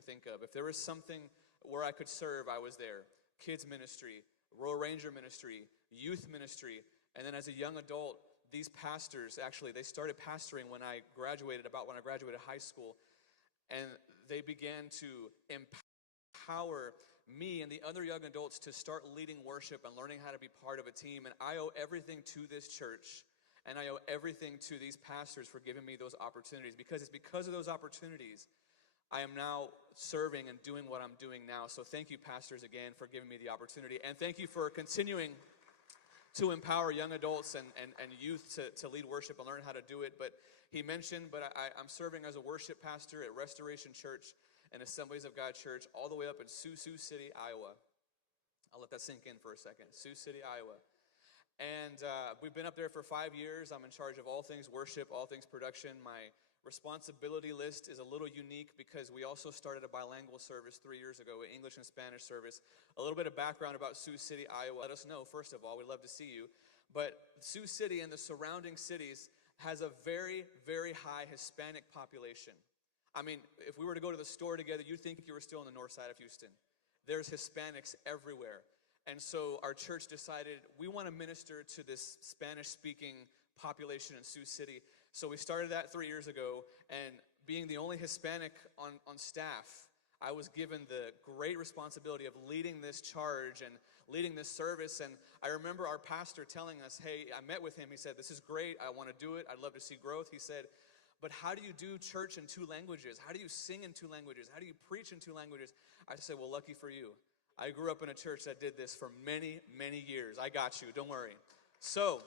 can think of. If there was something where I could serve, I was there. Kids ministry, Royal Ranger ministry, youth ministry, and then as a young adult, these pastors, actually, they started pastoring when I graduated high school, and they began to empower me and the other young adults to start leading worship and learning how to be part of a team. And I owe everything to this church, and I owe everything to these pastors for giving me those opportunities, because it's because of those opportunities I am now serving and doing what I'm doing now. So thank you, pastors, again, for giving me the opportunity, and thank you for continuing to empower young adults and youth to lead worship and learn how to do it. But he mentioned, I'm serving as a worship pastor at Restoration Church and Assemblies of God Church all the way up in Sioux City, Iowa. I'll let that sink in for a second. Sioux City, Iowa. And we've been up there for 5 years. I'm in charge of all things worship, all things production. My responsibility list is a little unique because we also started a bilingual service 3 years ago, an English and Spanish service. A little bit of background about Sioux City, Iowa. Let us know, first of all. We'd love to see you. But Sioux City and the surrounding cities has a very, very high Hispanic population. I mean, if we were to go to the store together, you'd think you were still on the north side of Houston. There's Hispanics everywhere. And so our church decided we want to minister to this Spanish-speaking population in Sioux City. So we started that 3 years ago, and being the only Hispanic on staff, I was given the great responsibility of leading this charge and leading this service. And I remember our pastor telling us, hey, I met with him. He said, this is great. I want to do it. I'd love to see growth. He said, but how do you do church in 2 languages? How do you sing in 2 languages? How do you preach in 2 languages? I said, well, lucky for you. I grew up in a church that did this for many, many years. I got you. Don't worry. So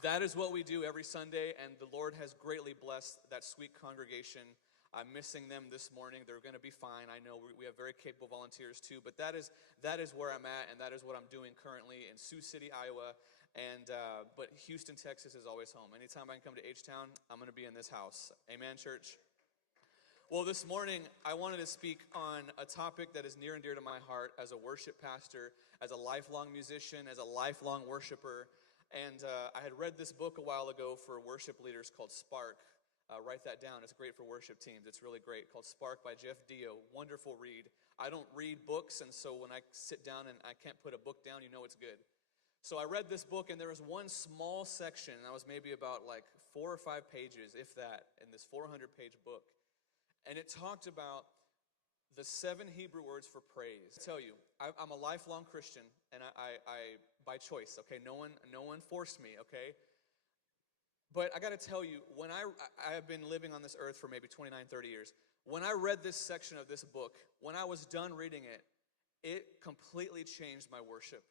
that is what we do every Sunday, and the Lord has greatly blessed that sweet congregation. I'm missing them this morning. They're going to be fine. I know we have very capable volunteers too, but that is where I'm at, and that is what I'm doing currently in Sioux City, Iowa. And but Houston, Texas is always home. Anytime I can come to H-Town, I'm going to be in this house. Amen, church? Well, this morning, I wanted to speak on a topic that is near and dear to my heart as a worship pastor, as a lifelong musician, as a lifelong worshiper. And I had read this book a while ago for worship leaders called Spark. Write that down. It's great for worship teams. It's really great. Called Spark by Jeff Dio. Wonderful read. I don't read books, and so when I sit down and I can't put a book down, you know it's good. So I read this book, and there was one small section, and that was maybe about like 4 or 5 pages, if that, in this 400-page book. And it talked about the 7 Hebrew words for praise. I tell you, I'm a lifelong Christian, and I by choice, okay? No one forced me, okay? But I got to tell you, when I have been living on this earth for maybe 29, 30 years. When I read this section of this book, when I was done reading it, it completely changed my worship.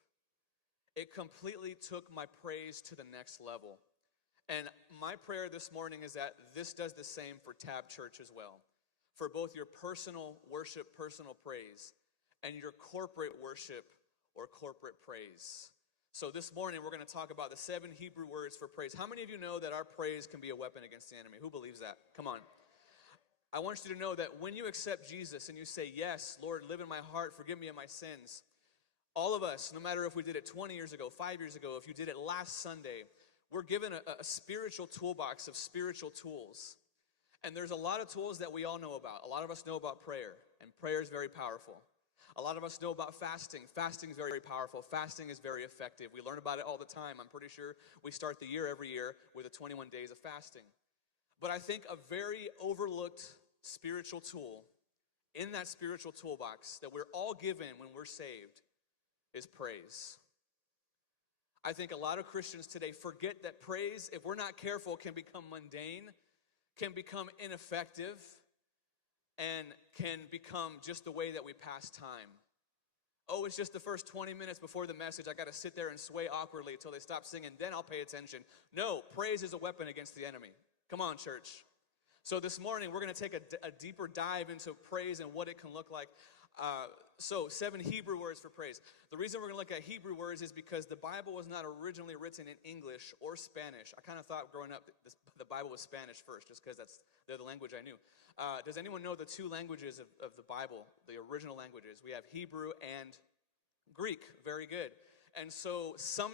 It completely took my praise to the next level. And my prayer this morning is that this does the same for Tab Church as well. For both your personal worship, personal praise, and your corporate worship or corporate praise. So this morning, we're going to talk about the 7 Hebrew words for praise. How many of you know that our praise can be a weapon against the enemy? Who believes that? Come on. I want you to know that when you accept Jesus and you say, yes, Lord, live in my heart, forgive me of my sins, all of us, no matter if we did it 20 years ago, 5 years ago, if you did it last Sunday, we're given a spiritual toolbox of spiritual tools. And there's a lot of tools that we all know about. A lot of us know about prayer, and prayer is very powerful. A lot of us know about fasting. Fasting is very, very powerful. Fasting is very effective. We learn about it all the time. I'm pretty sure we start the year every year with the 21 days of fasting. But I think a very overlooked spiritual tool in that spiritual toolbox that we're all given when we're saved is praise. I think a lot of Christians today forget that praise, if we're not careful, can become mundane, can become ineffective, and can become just the way that we pass time. Oh, it's just the first 20 minutes before the message. I got to sit there and sway awkwardly until they stop singing. Then I'll pay attention. No, praise is a weapon against the enemy. Come on, church. So this morning, we're going to take a deeper dive into praise and what it can look like. So 7 Hebrew words for praise. The reason we're going to look at Hebrew words is because the Bible was not originally written in English or Spanish. I kind of thought growing up the Bible was Spanish first, just because they're the language I knew. Does anyone know the 2 languages of the Bible, the original languages? We have Hebrew and Greek. Very good. And so some